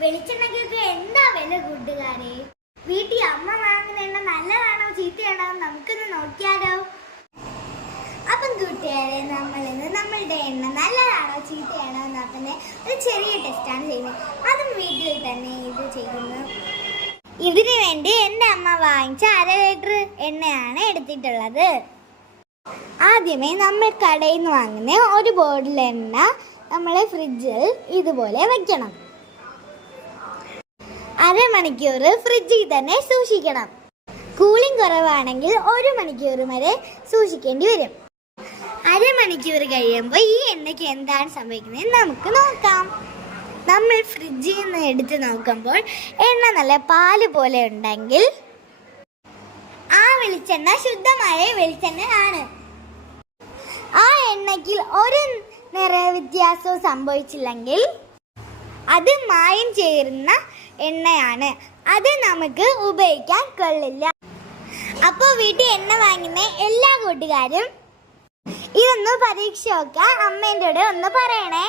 വെളിച്ചെണ്ണയ്ക്കൊക്കെ എന്താ വില കൂട്ടുകാരെ? വീട്ടിൽ അമ്മ വാങ്ങുന്ന എണ്ണ നല്ലതാണോ ചീത്തയാണോ നമുക്കൊന്ന് നോക്കിയാലോ? അപ്പം കൂട്ടുകാരെ, നമ്മളിന്ന് നമ്മളുടെ എണ്ണ നല്ലതാണോ ചീത്തയാണോ എന്നൊക്കെ ഒരു ചെറിയ ടെസ്റ്റാണ് ചെയ്യുന്നത്. അതും വീട്ടിൽ തന്നെ ഇത് ചെയ്യുന്നു. ഇതിനു വേണ്ടി എൻ്റെ അമ്മ വാങ്ങിച്ച 1/2 ലിറ്റർ എണ്ണയാണ് എടുത്തിട്ടുള്ളത്. ആദ്യമേ നമ്മൾ കടയിൽ നിന്ന് വാങ്ങുന്ന ഒരു ബോട്ടിൽ എണ്ണ നമ്മളെ ഫ്രിഡ്ജിൽ ഇതുപോലെ വയ്ക്കണം. 1/2 മണിക്കൂർ ഫ്രിഡ്ജിൽ തന്നെ സൂക്ഷിക്കണം. കൂളിംഗ് കുറവാണെങ്കിൽ 1 മണിക്കൂർ വരെ സൂക്ഷിക്കേണ്ടി വരും. 1/2 മണിക്കൂർ കഴിയുമ്പോൾ ഈ എണ്ണയ്ക്ക് എന്താണ് സംഭവിക്കുന്നത് നമുക്ക് നോക്കാം. നമ്മൾ ഫ്രിഡ്ജിൽ നിന്ന് എടുത്ത് നോക്കുമ്പോൾ എണ്ണ നല്ല പാല് പോലെ ഉണ്ടെങ്കിൽ ആ വെളിച്ചെണ്ണ ശുദ്ധമായ വെളിച്ചെണ്ണ ആണ്. ആ എണ്ണയ്ക്ക് ഒരു നിറ വ്യത്യാസവും സംഭവിച്ചില്ലെങ്കിൽ അത് മായം ചേരുന്ന എണ്ണയാണ്. അത് നമുക്ക് ഉപയോഗിക്കാൻ കൊള്ളില്ല. അപ്പോൾ വീട്ടിൽ എണ്ണ വാങ്ങുന്ന എല്ലാ കൂട്ടുകാരും ഇതൊന്ന് പരീക്ഷ നോക്കുക. അമ്മേൻ്റെ കൂടെ ഒന്ന് പറയണേ.